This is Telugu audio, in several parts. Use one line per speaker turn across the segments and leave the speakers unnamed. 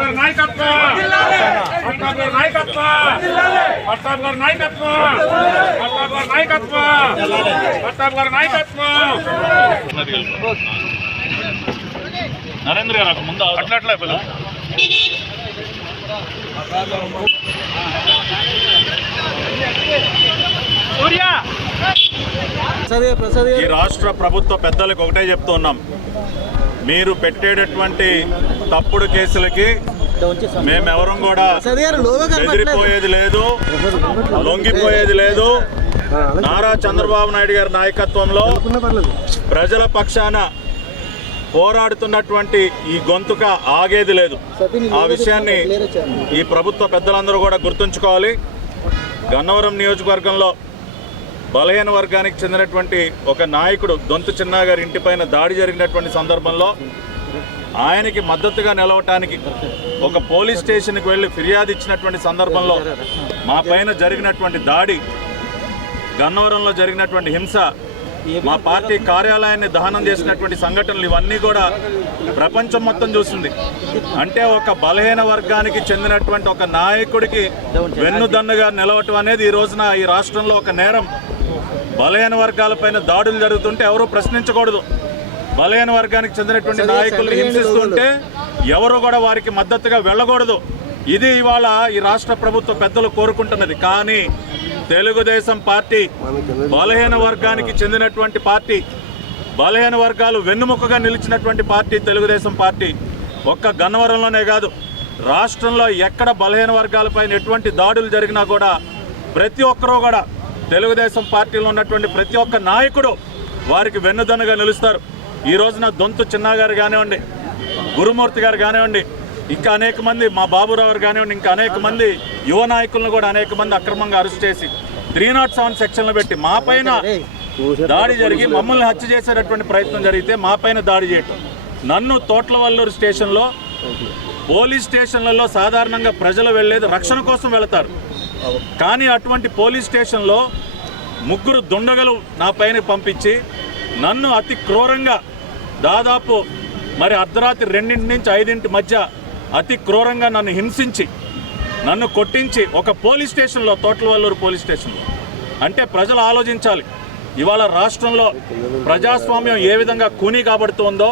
గారి నాయకత్వం. పట్టాభి గారి నాయకత్వం. పట్టాభి గారి నాయకత్వం. పట్టాభి గారి నాయకత్వం. పట్టాభి గారి నాయకత్వం.
నరేంద్ర గారు ముందు అట్లా అట్లా పిల్లలు
ఈ రాష్ట్ర ప్రభుత్వ పెద్దలకు ఒకటే చెప్తున్నాం మీరు పెట్టేటటువంటి తప్పుడు కేసులకి మేమెవరం కూడా బెదిరిపోయేది లేదు లొంగిపోయేది లేదు. నారా చంద్రబాబు నాయుడు గారి నాయకత్వంలో ప్రజల పక్షాన పోరాడుతున్నటువంటి ఈ గొంతుక ఆగేది లేదు. ఆ విషయాన్ని ఈ ప్రభుత్వ పెద్దలందరూ కూడా గుర్తుంచుకోవాలి. గన్నవరం నియోజకవర్గంలో బలహీన వర్గానికి చెందినటువంటి ఒక నాయకుడు దొంతు చిన్నగారి ఇంటిపైన దాడి జరిగినటువంటి సందర్భంలో ఆయనకి మద్దతుగా నిలవటానికి ఒక పోలీస్ స్టేషన్కి వెళ్ళి ఫిర్యాదు ఇచ్చినటువంటి సందర్భంలో మా పైన జరిగినటువంటి దాడి గన్నవరంలో జరిగినటువంటి హింస మా పార్టీ కార్యాలయాన్ని దహనం చేసినటువంటి సంఘటనలు ఇవన్నీ కూడా ప్రపంచం మొత్తం చూసింది. అంటే ఒక బలహీన వర్గానికి చెందినటువంటి ఒక నాయకుడికి వెన్నుదన్నుగా నిలవటం అనేది ఈ రోజున ఈ రాష్ట్రంలో ఒక నేరం. బలహీన వర్గాలపైన దాడులు జరుగుతుంటే ఎవరూ ప్రశ్నించకూడదు. బలహీన వర్గానికి చెందినటువంటి నాయకుల్ని హింసిస్తుంటే ఎవరు కూడా వారికి మద్దతుగా వెళ్ళకూడదు. ఇది ఇవాళ ఈ రాష్ట్ర ప్రభుత్వ పెద్దలు కోరుకుంటున్నది. కానీ తెలుగుదేశం పార్టీ బలహీన వర్గానికి చెందినటువంటి పార్టీ బలహీన వర్గాలు వెన్నుముకగా నిలిచినటువంటి పార్టీ తెలుగుదేశం పార్టీ ఒక్క గన్నవరంలోనే కాదు. రాష్ట్రంలో ఎక్కడ బలహీన వర్గాలపైన ఎటువంటి దాడులు జరిగినా కూడా ప్రతి ఒక్కరూ కూడా తెలుగుదేశం పార్టీలో ఉన్నటువంటి ప్రతి ఒక్క నాయకుడు వారికి వెన్నుదన్నుగా నిలుస్తారు. ఈ రోజున దొంతు చిన్నా గారు కానివ్వండి గురుమూర్తి గారు కానివ్వండి ఇంకా అనేక మంది మా బాబురావు గారు కానివ్వండి ఇంకా అనేక మంది యువ నాయకులను కూడా అనేక మంది అక్రమంగా అరెస్ట్ చేసి త్రీ నాట్ సెవెన్ సెక్షన్లు పెట్టి మా పైన దాడి జరిగి మమ్మల్ని హత్య చేసేటటువంటి ప్రయత్నం జరిగితే మా పైన దాడి చేయటం. నన్ను తోట్లవల్లూరు స్టేషన్లో పోలీస్ స్టేషన్లలో సాధారణంగా ప్రజలు వెళ్ళేది రక్షణ కోసం వెళతారు. కానీ అటువంటి పోలీస్ స్టేషన్లో ముగ్గురు దుండగలు నా పైన పంపించి నన్ను అతి క్రూరంగా దాదాపు మరి అర్ధరాత్రి రెండింటి నుంచి ఐదింటి మధ్య అతి క్రూరంగా నన్ను హింసించి నన్ను కొట్టించి ఒక పోలీస్ స్టేషన్లో తోటలవల్లూరు పోలీస్ స్టేషన్లో. అంటే ప్రజలు ఆలోచించాలి ఇవాళ రాష్ట్రంలో ప్రజాస్వామ్యం ఏ విధంగా కూనీ కాబడుతుందో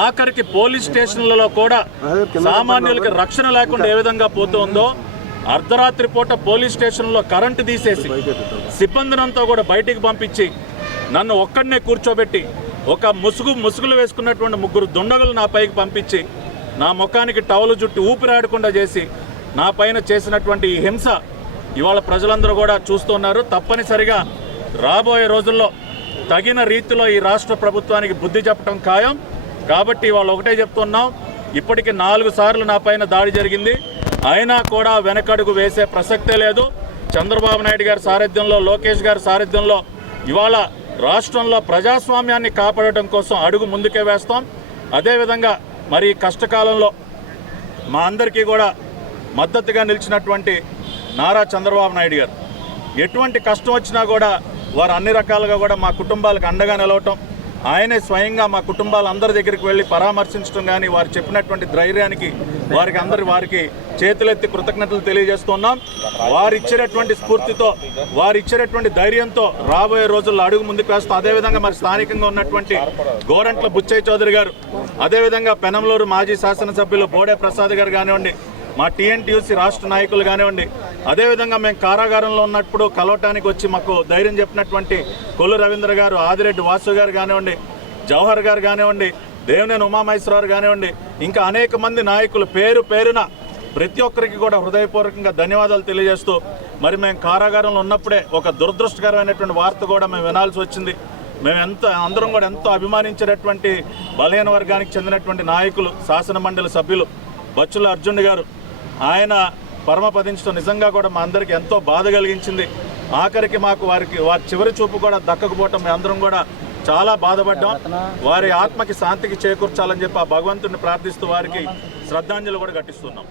ఆఖరికి పోలీస్ స్టేషన్లలో కూడా సామాన్యులకి రక్షణ లేకుండా ఏ విధంగా పోతుందో అర్ధరాత్రి పూట పోలీస్ స్టేషన్లో కరెంటు తీసేసి సిబ్బందినంతా కూడా బయటికి పంపించి నన్ను ఒక్కడనే కూర్చోబెట్టి ఒక ముసుగు ముసుగులు వేసుకున్నటువంటి ముగ్గురు దుండగులు నా పైకి పంపించి నా ముఖానికి టవలు జుట్టు ఊపిరాడకుండా చేసి నా పైన చేసినటువంటి ఈ హింస ఇవాళ ప్రజలందరూ కూడా చూస్తున్నారు తప్పనిసరిగా రాబోయే రోజుల్లో తగిన రీతిలో ఈ రాష్ట్ర ప్రభుత్వానికి బుద్ధి చెప్పడం ఖాయం. కాబట్టి వాళ్ళు ఒకటే చెప్తున్నాం. ఇప్పటికి నాలుగు సార్లు నా పైన దాడి జరిగింది. అయినా కూడా వెనకడుగు వేసే ప్రసక్తే లేదు. చంద్రబాబు నాయుడు గారి సారథ్యంలో లోకేష్ గారి సారథ్యంలో ఇవాళ రాష్ట్రంలో ప్రజాస్వామ్యాన్ని కాపాడటం కోసం అడుగు ముందుకే వేస్తాం. అదేవిధంగా మరి కష్టకాలంలో మా అందరికీ కూడా మద్దతుగా నిలిచినటువంటి నారా చంద్రబాబు నాయుడు గారు. ఎటువంటి కష్టం వచ్చినా కూడా వారు అన్ని రకాలుగా కూడా మా కుటుంబాలకు అండగా నిలవటం ఆయనే స్వయంగా మా కుటుంబాలందరి దగ్గరికి వెళ్ళి పరామర్శించడం కానీ వారు చెప్పినటువంటి ధైర్యానికి వారికి అందరి వారికి చేతులెత్తి కృతజ్ఞతలు తెలియజేస్తున్నాం. వారు స్ఫూర్తితో వారు ధైర్యంతో రాబోయే రోజుల్లో అడుగు ముందుకు వేస్తాం. అదేవిధంగా మరి స్థానికంగా ఉన్నటువంటి గోరంట్ల బుచ్చయ్య చౌదరి గారు అదేవిధంగా పెనంలూరు మాజీ శాసనసభ్యులు బోడే ప్రసాద్ గారు కానివ్వండి మా టీఎన్టీయూసీ రాష్ట్ర నాయకులు కానివ్వండి అదేవిధంగా మేము కారాగారంలో ఉన్నప్పుడు కలవటానికి వచ్చి మాకు ధైర్యం చెప్పినటువంటి కొల్లు రవీంద్ర గారు ఆదిరెడ్డి వాసు గారు కానివ్వండి జవహర్ గారు కానివ్వండి దేవినేని ఉమామహేశ్వరరావు కానివ్వండి ఇంకా అనేక మంది నాయకులు పేరు పేరున ప్రతి ఒక్కరికి కూడా హృదయపూర్వకంగా ధన్యవాదాలు తెలియజేస్తూ మరి మేము కారాగారంలో ఉన్నప్పుడే ఒక దురదృష్టకరమైనటువంటి వార్త కూడా మేము వినాల్సి వచ్చింది. మేము ఎంత అందరం కూడా ఎంతో అభిమానించినటువంటి బలహీన వర్గానికి చెందినటువంటి నాయకులు శాసన మండలి సభ్యులు బచ్చుల అర్జున్ గారు. ఆయన పరమపదించడం నిజంగా కూడా మా అందరికి ఎంతో బాధ కలిగించింది. ఆఖరికి మాకు వారికి వారి చివరి చూపు కూడా దక్కకపోవటం మేము అందరం కూడా చాలా బాధపడ్డాం. వారి ఆత్మకి శాంతికి చేకూర్చాలని చెప్పి ఆ భగవంతుడిని ప్రార్థిస్తూ వారికి శ్రద్ధాంజలి కూడా ఘటిస్తున్నాం.